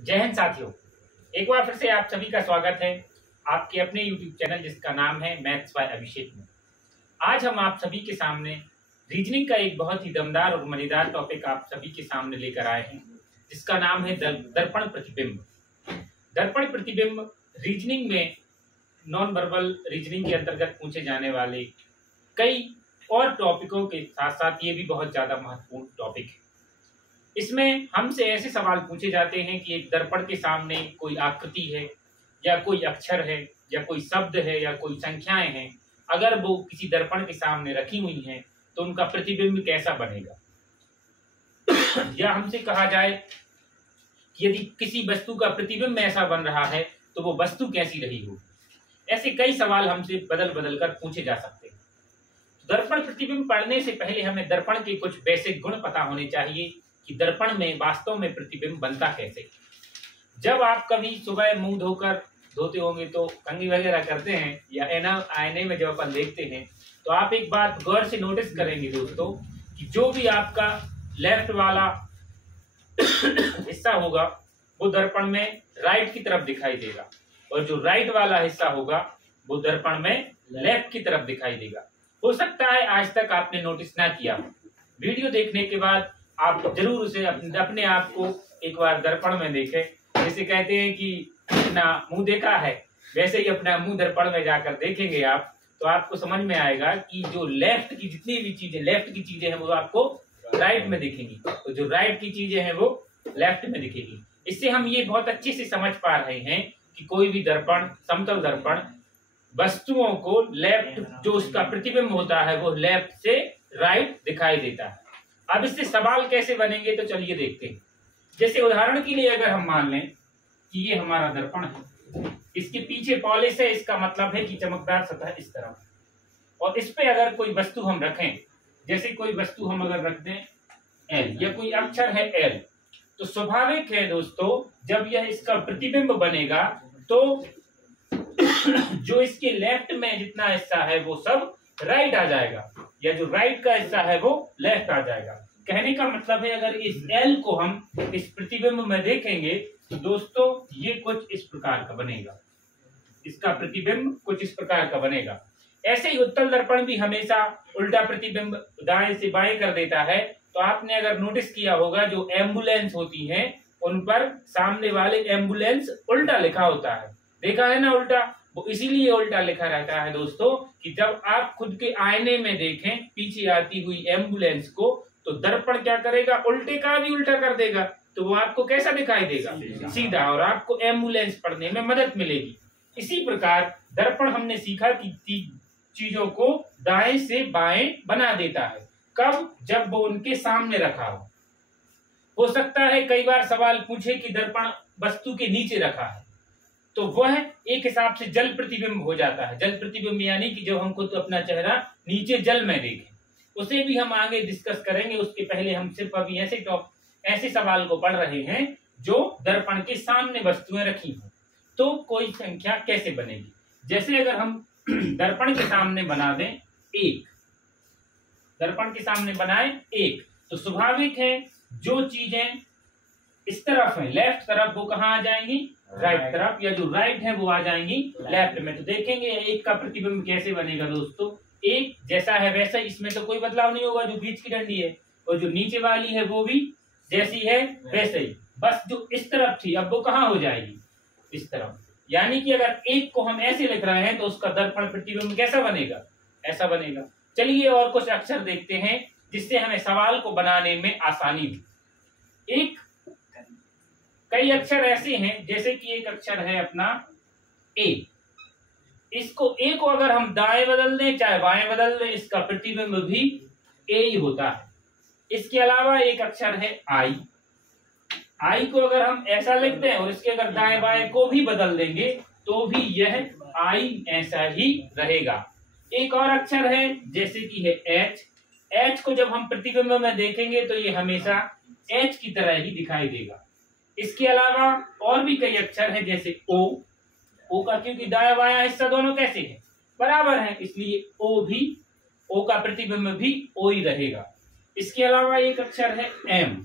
जय हिंद साथियों, एक बार फिर से आप सभी का स्वागत है आपके अपने YouTube चैनल जिसका नाम है मैथ्स बाय अभिषेक में। आज हम आप सभी के सामने रीजनिंग का एक बहुत ही दमदार और मजेदार टॉपिक आप सभी के सामने लेकर आए हैं जिसका नाम है दर्पण प्रतिबिंब। दर्पण प्रतिबिंब रीजनिंग में नॉन वर्बल रीजनिंग के अंतर्गत पूछे जाने वाले कई और टॉपिकों के साथ साथ ये भी बहुत ज्यादा महत्वपूर्ण टॉपिक है। इसमें हमसे ऐसे सवाल पूछे जाते हैं कि एक दर्पण के सामने कोई आकृति है या कोई अक्षर है या कोई शब्द है या कोई संख्याएं हैं, अगर वो किसी दर्पण के सामने रखी हुई हैं तो उनका प्रतिबिंब कैसा बनेगा। या हमसे कहा जाए कि यदि किसी वस्तु का प्रतिबिंब ऐसा बन रहा है तो वो वस्तु कैसी रही हो। ऐसे कई सवाल हमसे बदल बदल कर पूछे जा सकते हैं। दर्पण प्रतिबिंब पढ़ने से पहले हमें दर्पण के कुछ बेसिक गुण पता होने चाहिए कि दर्पण में वास्तव में प्रतिबिंब बनता कैसे। जब आप कभी सुबह मुंह धोते होंगे तो कंघी वगैरह करते हैं या आईने में जब अपन देखते हैं तो आप एक बात गौर से नोटिस करेंगे दोस्तों कि जो भी आपका लेफ्ट वाला हिस्सा होगा वो दर्पण में राइट की तरफ दिखाई देगा और जो राइट वाला हिस्सा होगा वो दर्पण में लेफ्ट की तरफ दिखाई देगा। हो सकता है आज तक आपने नोटिस ना किया, वीडियो देखने के बाद आप जरूर उसे अपने आप को एक बार दर्पण में देखें। जैसे कहते हैं कि अपना मुंह देखा है, वैसे ही अपना मुंह दर्पण में जाकर देखेंगे आप तो आपको समझ में आएगा कि जो लेफ्ट की जितनी भी चीजें लेफ्ट की चीजें हैं वो आपको राइट में दिखेंगी, तो जो राइट की चीजें हैं वो लेफ्ट में दिखेगी। इससे हम ये बहुत अच्छे से समझ पा रहे हैं कि कोई भी दर्पण, समतल दर्पण वस्तुओं को लेफ्ट, जो उसका प्रतिबिंब होता है वो लेफ्ट से राइट दिखाई देता है। अब इससे सवाल कैसे बनेंगे तो चलिए देखते हैं। जैसे उदाहरण के लिए अगर हम मान लें कि ये हमारा दर्पण है, इसके पीछे पॉलिश है, इसका मतलब है कि चमकदार सतह इस तरह, और इस पे अगर कोई वस्तु हम रखें, जैसे कोई वस्तु हम अगर रख दें एल या कोई अक्षर है एल, तो स्वाभाविक है दोस्तों जब यह इसका प्रतिबिंब बनेगा तो जो इसके लेफ्ट में जितना हिस्सा है वो सब राइट आ जाएगा या जो राइट का हिस्सा है वो लेफ्ट आ जाएगा। कहने का मतलब है अगर इस एल को हम इस प्रतिबिंब में देखेंगे तो दोस्तों ये कुछ इस प्रकार का बनेगा, इसका प्रतिबिंब कुछ इस प्रकार का बनेगा। ऐसे ही उत्तल दर्पण भी हमेशा उल्टा प्रतिबिंब दाएं से बाएं कर देता है। तो आपने अगर नोटिस किया होगा जो एम्बुलेंस होती है उन पर सामने वाले एम्बुलेंस उल्टा लिखा होता है, देखा है ना उल्टा, वो इसीलिए उल्टा लिखा रहता है दोस्तों कि जब आप खुद के आईने में देखें पीछे आती हुई एम्बुलेंस को तो दर्पण क्या करेगा, उल्टे का भी उल्टा कर देगा, तो वो आपको कैसा दिखाई देगा, सीधा, और आपको एम्बुलेंस पढ़ने में मदद मिलेगी। इसी प्रकार दर्पण हमने सीखा कि चीजों को दाएं से बाएं बना देता है। कब? जब वो उनके सामने रखा हो सकता है कई बार सवाल पूछे कि दर्पण वस्तु के नीचे रखा है तो वह एक हिसाब से जल प्रतिबिंब हो जाता है। जल प्रतिबिंब यानी कि जब हम खुद अपना चेहरा नीचे जल में देखें, उसे भी हम आगे डिस्कस करेंगे। उसके पहले हम सिर्फ अभी ऐसे सवाल को पढ़ रहे हैं जो दर्पण के सामने वस्तुएं रखी हो तो कोई संख्या कैसे बनेगी। जैसे अगर हम दर्पण के सामने बना दें एक, दर्पण के सामने बनाए एक, तो स्वाभाविक है जो चीजें इस तरफ है लेफ्ट तरफ वो कहाँ आ जाएंगी, राइट तरफ, या जो राइट है वो आ जाएंगी लेफ्ट में। तो देखेंगे एक का प्रतिबिंब कैसे बनेगा दोस्तों, एक जैसा है वैसा, इसमें तो कोई बदलाव नहीं होगा, जो बीच की डंडी है और जो नीचे वाली है वो भी जैसी है वैसे ही, बस जो इस तरफ थी अब वो कहाँ हो जाएगी, इस तरफ। यानी कि अगर एक को हम ऐसे लिख रहे हैं तो उसका दर्पण प्रतिबिंब कैसा बनेगा, ऐसा बनेगा। चलिए और कुछ अक्षर देखते हैं जिससे हमें सवाल को बनाने में आसानी हो। कई अक्षर ऐसे हैं जैसे कि एक अक्षर है अपना ए, इसको ए को अगर हम दाएं बदल दें चाहे बाएं बदल दें इसका प्रतिबिंब भी ए ही होता है। इसके अलावा एक अक्षर है आई, आई को अगर हम ऐसा लिख दें और इसके अगर दाएं बाएं को भी बदल देंगे तो भी यह आई ऐसा ही रहेगा। एक और अक्षर है जैसे कि है एच, एच को जब हम प्रतिबिंब में देखेंगे तो ये हमेशा एच की तरह ही दिखाई देगा। इसके अलावा और भी कई अक्षर हैं जैसे ओ, ओ का क्योंकि दाया बाया हिस्सा दोनों कैसे हैं, बराबर हैं, इसलिए ओ भी, ओ का प्रतिबिंब भी ओ ही रहेगा। इसके अलावा एक अक्षर है एम,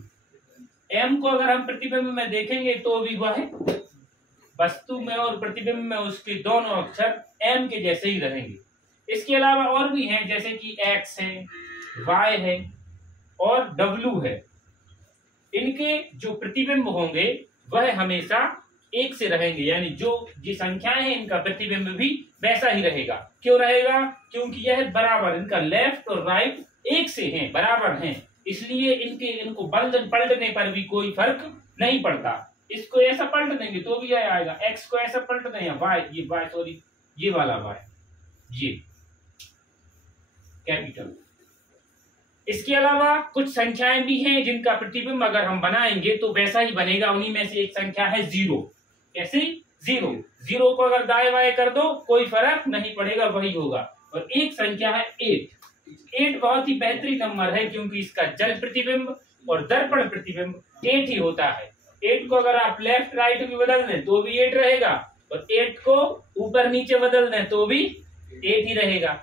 एम को अगर हम प्रतिबिंब में देखेंगे तो भी वह वस्तु में और प्रतिबिंब में उसके दोनों अक्षर एम के जैसे ही रहेंगे। इसके अलावा और भी हैं, जैसे कि एक्स है, वाई है और डब्ल्यू है। इनके जो प्रतिबिंब होंगे वह हमेशा एक से रहेंगे, यानी जो संख्याएं हैं इनका प्रतिबिंब भी वैसा ही रहेगा। क्यों रहेगा? क्योंकि यह बराबर, इनका लेफ्ट और राइट एक से हैं, बराबर हैं, इसलिए इनको पलटने पर भी कोई फर्क नहीं पड़ता। इसको ऐसा पलट देंगे तो भी यह आएगा, एक्स को ऐसा पलट दें, ये वाला वाई, ये कैपिटल। इसके अलावा कुछ संख्याएं भी हैं जिनका प्रतिबिंब अगर हम बनाएंगे तो वैसा ही बनेगा। उन्हीं में से एक संख्या है 0। कैसे? 0 को अगर दाएं बाएं कर दो कोई फर्क नहीं पड़ेगा, वही होगा। और एक संख्या है 8 बहुत ही बेहतरीन नंबर है, क्योंकि इसका जल प्रतिबिंब और दर्पण प्रतिबिंब 8 ही होता है। 8 को अगर आप लेफ्ट राइट भी बदल दें तो भी 8 रहेगा, और 8 को ऊपर नीचे बदल दें तो भी 8 ही रहेगा।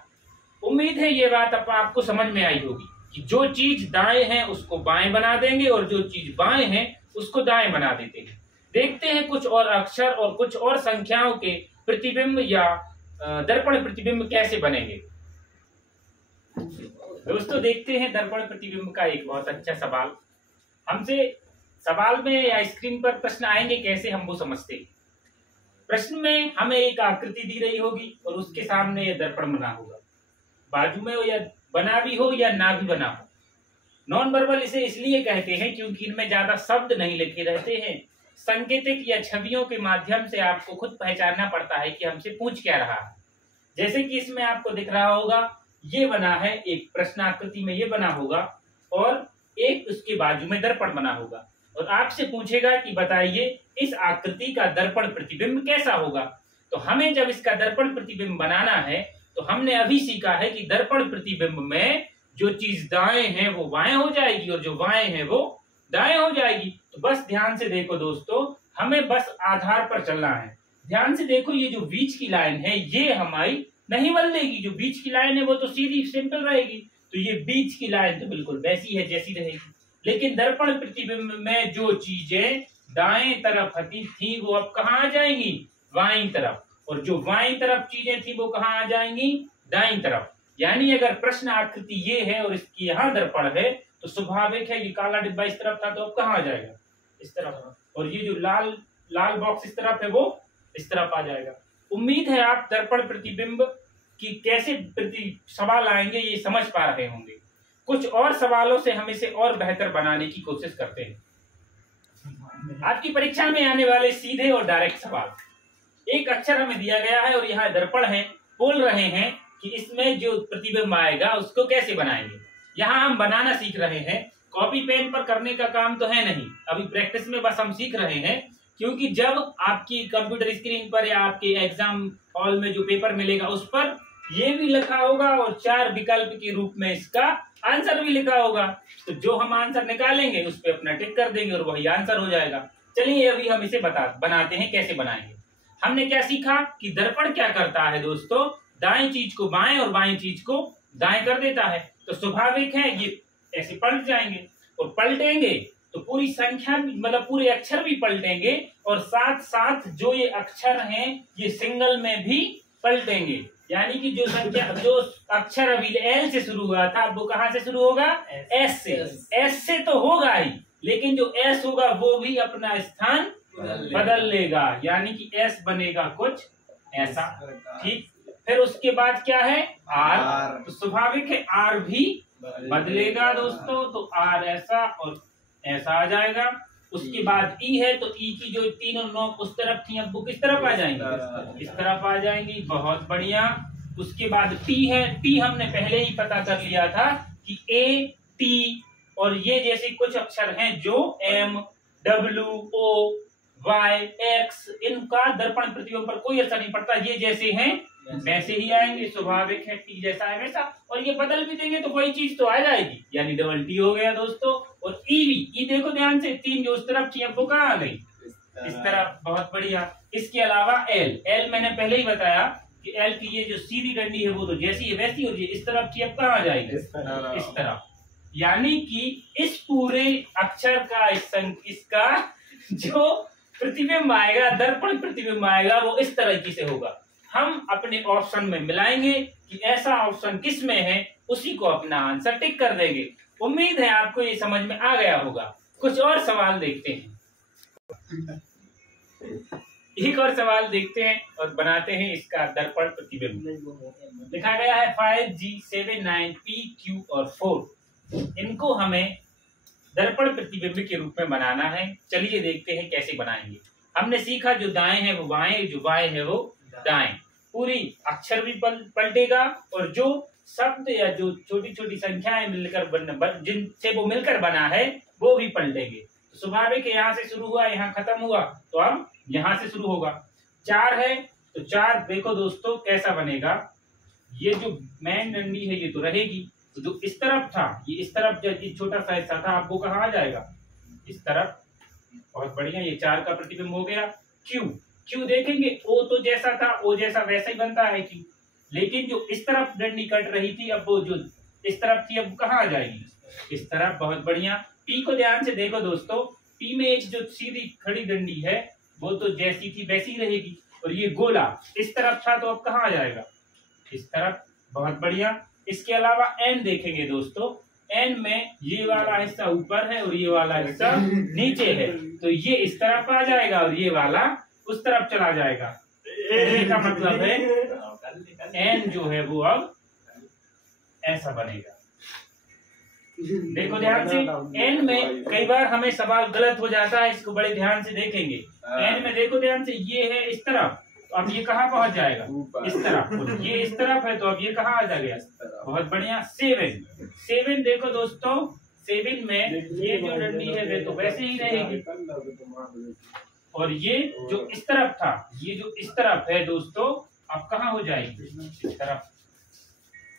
उम्मीद है ये बात अब आपको समझ में आई होगी कि जो चीज दाएं है उसको बाएं बना देंगे और जो चीज बाएं है उसको दाएं बना देते हैं। देखते हैं कुछ और अक्षर और कुछ और संख्याओं के प्रतिबिंब या दर्पण प्रतिबिंब कैसे बनेंगे। दोस्तों देखते हैं दर्पण प्रतिबिंब का एक बहुत अच्छा सवाल। हमसे सवाल में या स्क्रीन पर प्रश्न आएंगे, कैसे हम वो समझते हैं। प्रश्न में हमें एक आकृति दी रही होगी और उसके सामने ये दर्पण बना होगा, बाजू में या बना भी हो या ना भी बना हो। नॉन वर्बल इसे इसलिए कहते हैं क्योंकि इनमें ज्यादा शब्द नहीं लिखे रहते हैं। संकेतिक या छवियों के माध्यम से आपको खुद पहचानना पड़ता है कि हमसे पूछ क्या रहा है। जैसे कि इसमें आपको दिख रहा होगा, ये बना है, एक प्रश्न आकृति में ये बना होगा और एक उसके बाजू में दर्पण बना होगा, और आपसे पूछेगा कि बताइए इस आकृति का दर्पण प्रतिबिंब कैसा होगा। तो हमें जब इसका दर्पण प्रतिबिंब बनाना है तो हमने अभी सीखा है कि दर्पण प्रतिबिंब में जो चीज दाएं है वो बाएं हो जाएगी और जो बाएं है वो दाएं हो जाएगी। तो बस ध्यान से देखो दोस्तों, हमें बस आधार पर चलना है। ध्यान से देखो, ये जो बीच की लाइन है ये हमारी नहीं बदलेगी। जो बीच की लाइन है वो तो सीधी सिंपल रहेगी, तो ये बीच की लाइन तो बिल्कुल वैसी है जैसी रहेगी। लेकिन दर्पण प्रतिबिंब में जो चीजें दाएं तरफ थी वो अब कहाँ आ जाएंगी? बाईं तरफ। और जो बाईं तरफ चीजें थी वो कहाँ आ जाएंगी? दाईं तरफ। यानी अगर प्रश्न आकृति ये है और इसकी यहाँ दर्पण है तो स्वाभाविक है ये काला डिब्बा इस तरफ था तो अब कहाँ आ जाएगा? इस तरफ। और ये जो लाल बॉक्स इस तरफ है वो इस तरफ आ जाएगा। उम्मीद है आप दर्पण प्रतिबिंब की कैसे सवाल आएंगे ये समझ पा रहे होंगे। कुछ और सवालों से हम इसे और बेहतर बनाने की कोशिश करते हैं। आपकी परीक्षा में आने वाले सीधे और डायरेक्ट सवाल। एक अक्षर हमें दिया गया है और यहाँ दर्पण है, बोल रहे हैं कि इसमें जो प्रतिबिंब आएगा उसको कैसे बनाएंगे। यहाँ हम बनाना सीख रहे हैं, कॉपी पेन पर करने का काम तो है नहीं, अभी प्रैक्टिस में बस हम सीख रहे हैं। क्योंकि जब आपकी कंप्यूटर स्क्रीन पर या आपके एग्जाम हॉल में जो पेपर मिलेगा उस पर ये भी लिखा होगा और 4 विकल्प के रूप में इसका आंसर भी लिखा होगा। तो जो हम आंसर निकालेंगे उस पर अपना टिक कर देंगे और वही आंसर हो जाएगा। चलिए अभी हम इसे बनाते हैं, कैसे बनाएंगे। हमने क्या सीखा कि दर्पण क्या करता है दोस्तों, दाएं चीज को बाएं और बाएं चीज को दाएं कर देता है। तो स्वाभाविक है ये ऐसे पलट जाएंगे, और पलटेंगे तो पूरी संख्या मतलब पूरे अक्षर भी पलटेंगे, और साथ साथ जो ये अक्षर हैं ये सिंगल में भी पलटेंगे। यानी कि जो अक्षर अभी एल से शुरू हुआ था वो कहाँ से शुरू होगा? एस से। एस से तो होगा ही, लेकिन जो एस होगा वो भी अपना स्थान बदल लेगा, यानी कि एस बनेगा कुछ ऐसा। ठीक, फिर उसके बाद क्या है? आर। तो स्वाभाविक है आर भी बदलेगा दोस्तों, तो आर ऐसा और ऐसा आ जाएगा। उसके बाद ई है, तो ई की जो तीनों नोक उस तरफ थी अब वो किस तरफ आ जाएंगी? इस तरफ आ जाएंगी। बहुत बढ़िया। उसके बाद टी है, टी हमने पहले ही पता कर लिया था कि ए टी, और ये जैसे कुछ अक्षर हैं जो M W O Y X, इनका दर्पण प्रतिबिंब पर कोई असर नहीं पड़ता, ये जैसे हैं वैसे ही आएंगे। स्वाभाविक है टी जैसा है वैसा, और ये बदल भी देंगे तो वही चीज तो आ जाएगी, यानी डबल टी हो गया दोस्तों। और ई देखो ध्यान से, 3 जो उस तरफ थी अब वो कहाँ आ गई? इस तरफ। बहुत बढ़िया। इसके अलावा एल मैंने पहले ही बताया कि एल की ये जो सीधी डंडी है वो तो जैसी है वैसी, और ये इस तरफ थी अब कहाँ आ जाएगी? इस तरफ। यानी कि इस पूरे अक्षर का इसका जो प्रतिबिंब आएगा, दर्पण प्रतिबिंब आएगा, वो इस तरीके से होगा। हम अपने ऑप्शन में मिलाएंगे कि ऐसा ऑप्शन किस में है, उसी को अपना आंसर टिक कर देंगे। उम्मीद है आपको ये समझ में आ गया होगा। कुछ और सवाल देखते हैं, एक और सवाल देखते हैं और बनाते हैं इसका दर्पण प्रतिबिंब। लिखा गया है 5G 7 9 P Q और 4। इनको हमें दर्पण प्रतिबिंब के रूप में बनाना है। चलिए देखते हैं कैसे बनाएंगे। हमने सीखा जो दाएं है वो बाएं, जो बाएं है वो दाएं। पूरी अक्षर भी पलटेगा और जो शब्द या जो छोटी छोटी संख्याएं मिलकर जिनसे वो मिलकर बना है वो भी पलटेंगे। तो स्वाभाविक है, यहाँ से शुरू हुआ यहाँ खत्म हुआ, तो अब यहाँ से शुरू होगा। 4 है तो 4 देखो दोस्तों कैसा बनेगा। ये जो मेन डंडी है ये तो रहेगी, तो जो इस तरफ था ये इस तरफ जब ये छोटा सा हिस्सा था आपको कहाँ आ जाएगा, इस तरफ। बहुत बढ़िया, ये 4 का प्रतिबिंब हो गया। क्यू देखेंगे, ओ तो जैसा था ओ जैसा वैसा ही बनता है क्यू, लेकिन जो इस तरफ डंडी कट रही थी अब वो जो इस तरफ थी अब कहाँ आ जाएगी, इस तरफ। बहुत बढ़िया। पी को ध्यान से देखो दोस्तों, पी में एक जो सीधी खड़ी डंडी है वो तो जैसी थी वैसी रहेगी, और ये गोला इस तरफ था तो अब कहाँ आ जाएगा, इस तरफ। बहुत बढ़िया। इसके अलावा एन देखेंगे दोस्तों, एन में ये वाला हिस्सा ऊपर है और ये वाला हिस्सा नीचे है, तो ये इस तरफ आ जाएगा और ये वाला उस तरफ चला जाएगा। का मतलब है एन जो है वो अब ऐसा बनेगा। देखो ध्यान से, एन में कई बार हमें सवाल गलत हो जाता है, इसको बड़े ध्यान से देखेंगे। एन में देखो ध्यान से, ये है इस तरफ, तो अब ये कहाँ पहुंच जाएगा, इस तरफ। और ये इस तरफ है तो अब ये कहाँ आ जाएगा, बहुत बढ़िया। 7 देखो दोस्तों, 7 में ये जो डंडी है वे तो वैसे ही रहेगी, और ये जो इस तरफ था ये जो इस तरफ है दोस्तों अब कहाँ हो जाएगी, इस तरफ।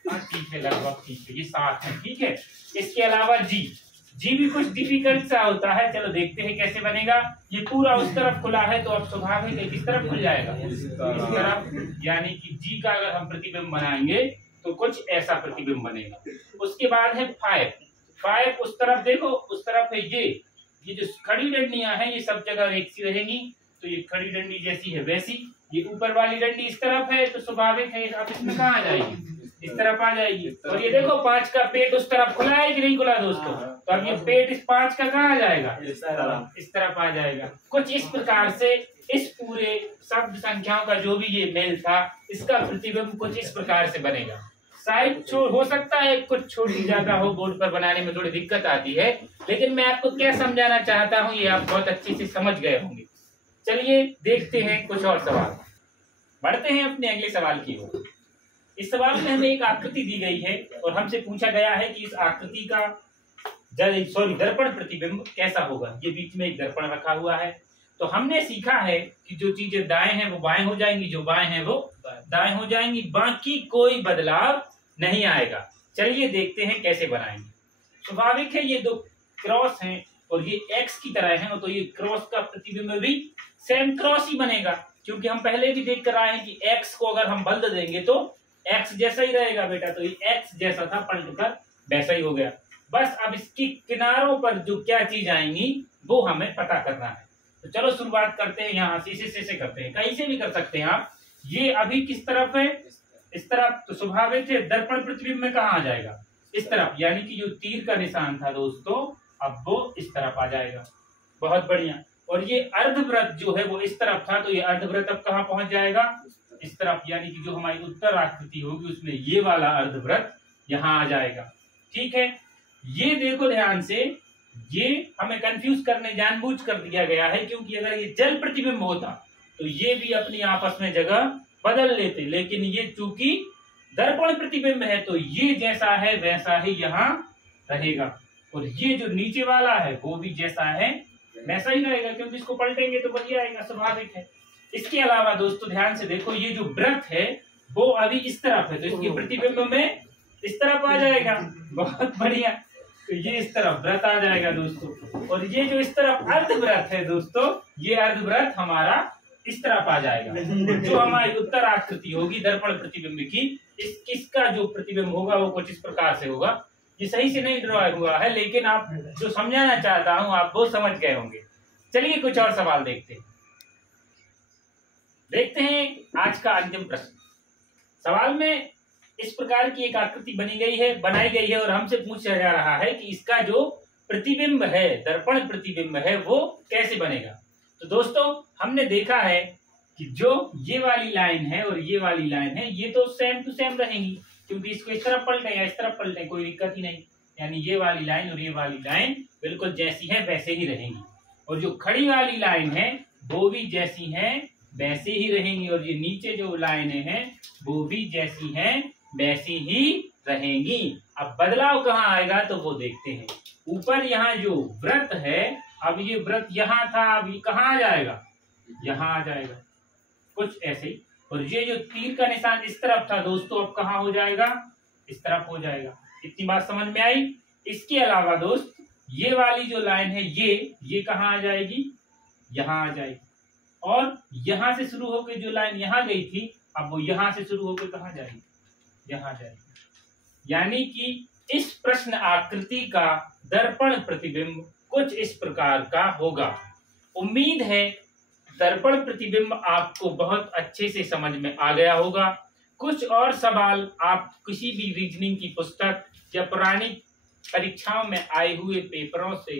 ठीक है, लगभग ठीक है, ये 7 है। ठीक है। इसके अलावा जी भी कुछ डिफिकल्ट सा होता है। चलो देखते हैं कैसे बनेगा। ये पूरा उस तरफ खुला है तो अब स्वाभाविक है किस तरफ खुल जाएगा, इस तरफ। यानी कि जी का अगर हम प्रतिबिंब बनाएंगे तो कुछ ऐसा प्रतिबिंब बनेगा। उसके बाद है 5 उस तरफ देखो, उस तरफ है ये जो खड़ी डंडियां हैं ये सब जगह एक सी रहेंगी, तो ये खड़ी डंडी जैसी है वैसी। ये ऊपर वाली डंडी इस तरफ है तो स्वाभाविक है अब इसमें कहाँ आ जाएगी, इस तरफ आ जाएगी। और ये देखो 5 का पेट उस तरफ खुला है कि नहीं खुला दोस्तों, तो अब ये पेट इस 5 का कहाँ आ जाएगा, इस तरफ आ जाएगा। कुछ इस प्रकार से इस पूरे शब्द संख्याओं का जो भी ये मेल था इसका प्रतिबिंब कुछ इस प्रकार से बनेगा। साइज हो सकता है कुछ छोटी ज्यादा हो, बोर्ड पर बनाने में थोड़ी दिक्कत आती है, लेकिन मैं आपको क्या समझाना चाहता हूँ ये आप बहुत अच्छे से समझ गए होंगे। चलिए देखते हैं कुछ और सवाल, बढ़ते हैं अपने अगले सवाल की ओर। इस सवाल में हमें एक आकृति दी गई है और हमसे पूछा गया है कि इस आकृति का दर्पण प्रतिबिंब कैसा होगा। ये बीच में एक दर्पण रखा हुआ है, तो हमने सीखा है कि जो चीजें दाएं हैं वो बाएं हो जाएंगी, जो बाएं हैं वो दाएं हो जाएंगी, बाकी कोई बदलाव नहीं आएगा। चलिए देखते हैं कैसे बनाएंगे। स्वाभाविक है ये दो क्रॉस हैं और ये एक्स की तरह हैं, तो ये क्रॉस का प्रतिबिंब भी सेम क्रॉस ही बनेगा, क्योंकि हम पहले भी देख कर आए हैं कि एक्स को अगर हम बदल देंगे तो एक्स जैसा ही रहेगा बेटा, तो ये एक्स जैसा था पलट कर वैसा ही हो गया। बस अब इसकी किनारों पर जो क्या चीज आएंगी वो हमें पता करना है। तो चलो शुरुआत करते हैं, यहाँ से इसे करते हैं, कहीं से भी कर सकते हैं आप। ये अभी किस तरफ है, इस तरफ, तो स्वाभाविक है दर्पण प्रतिबिंब में कहाँ आ जाएगा, इस तरफ। यानी कि जो तीर का निशान था दोस्तों अब वो इस तरफ आ जाएगा। बहुत बढ़िया। और ये अर्धवृत्त जो है वो इस तरफ था, तो ये अर्धवृत्त अब कहाँ पहुंच जाएगा, इस तरफ। यानी कि जो हमारी उत्तर आकृति होगी उसमें ये वाला अर्धवृत्त यहाँ आ जाएगा। ठीक है। ये देखो ध्यान से, ये हमें कंफ्यूज करने जानबूझ कर दिया गया है, क्योंकि अगर ये जल प्रतिबिंब होता तो ये भी अपनी आपस में जगह बदल लेते, लेकिन ये चूंकि दर्पण प्रतिबिंब है तो ये जैसा है वैसा ही यहाँ रहेगा, और ये जो नीचे वाला है वो भी जैसा है वैसा ही रहेगा, क्योंकि इसको पलटेंगे तो वही आएगा, स्वाभाविक है। इसके अलावा दोस्तों ध्यान से देखो, ये जो वृत्त है वो अभी इस तरफ है, तो इसके प्रतिबिंब में इस तरफ आ जाएगा। बहुत बढ़िया। तो ये इस तरफ वृत्त आ जाएगा दोस्तों, और ये जो इस तरफ अर्धवृत्त है दोस्तों, ये अर्धवृत्त हमारा इस तरफ आ जाएगा। जो हमारी उत्तर आकृति होगी दर्पण प्रतिबिंब की, इसका जो प्रतिबिंब होगा वो कुछ इस प्रकार से होगा। ये सही से नहीं ड्रॉ हुआ है, लेकिन आप जो समझाना चाहता हूं आप वो समझ गए होंगे। चलिए कुछ और सवाल देखते हैं आज का अंतिम प्रश्न। सवाल में इस प्रकार की एक आकृति बनाई गई है और हमसे पूछा जा रहा है कि इसका जो प्रतिबिंब है, दर्पण प्रतिबिंब है, वो कैसे बनेगा। तो दोस्तों हमने देखा है कि जो ये वाली लाइन है और ये वाली लाइन है, ये तो सेम टू सेम रहेंगी, क्योंकि इसको इस तरफ पलटे या इस तरफ पलटे कोई दिक्कत ही नहीं। यानी ये वाली लाइन और ये वाली लाइन बिल्कुल जैसी है वैसे ही रहेंगी, और जो खड़ी वाली लाइन है वो भी जैसी है वैसे ही रहेंगी, और ये नीचे जो लाइनें हैं वो भी जैसी हैं वैसी ही रहेंगी। अब बदलाव कहाँ आएगा तो वो देखते हैं। ऊपर यहाँ जो वृत्त है, अब ये वृत्त यहाँ था, अब ये कहाँ आ जाएगा, यहाँ आ जाएगा, कुछ ऐसे ही। और ये जो तीर का निशान इस तरफ था दोस्तों, अब कहाँ हो जाएगा, इस तरफ हो जाएगा। इतनी बात समझ में आई। इसके अलावा दोस्त ये वाली जो लाइन है ये कहाँ आ जाएगी, यहाँ आ जाएगी, और यहाँ से शुरू होकर जो लाइन यहाँ गई थी, अब वो यहाँ से शुरू होकर कहाँ जाएगी, यहाँ जाएगी। यानी कि इस प्रश्न आकृति का दर्पण प्रतिबिंब कुछ इस प्रकार का होगा। उम्मीद है दर्पण प्रतिबिंब आपको बहुत अच्छे से समझ में आ गया होगा। कुछ और सवाल आप किसी भी रीजनिंग की पुस्तक या पुरानी परीक्षाओं में आए हुए पेपरों से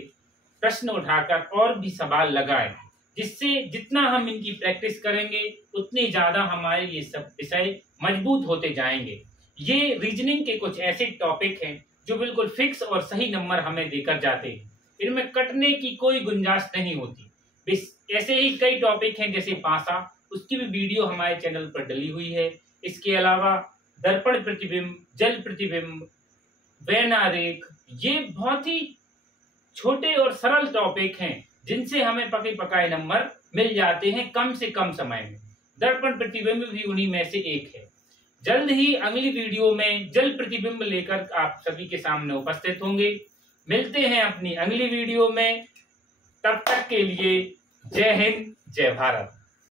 प्रश्न उठाकर और भी सवाल लगाएं, जिससे जितना हम इनकी प्रैक्टिस करेंगे उतने ज्यादा हमारे ये सब विषय मजबूत होते जाएंगे। ये रीजनिंग के कुछ ऐसे टॉपिक हैं जो बिल्कुल फिक्स और सही नंबर हमें देकर जाते हैं, इनमें कटने की कोई गुंजाइश नहीं होती। ऐसे ही कई टॉपिक हैं जैसे पासा, उसकी भी वीडियो हमारे चैनल पर डली हुई है। इसके अलावा दर्पण प्रतिबिंब, जल प्रतिबिंब, वैनारेख, ये बहुत ही छोटे और सरल टॉपिक हैं जिनसे हमें पके पकाए नंबर मिल जाते हैं कम से कम समय में। दर्पण प्रतिबिंब भी उन्हीं में से एक है। जल्द ही अगली वीडियो में जल प्रतिबिंब लेकर आप सभी के सामने उपस्थित होंगे। मिलते हैं अपनी अगली वीडियो में, तब तक के लिए जय हिंद, जय भारत।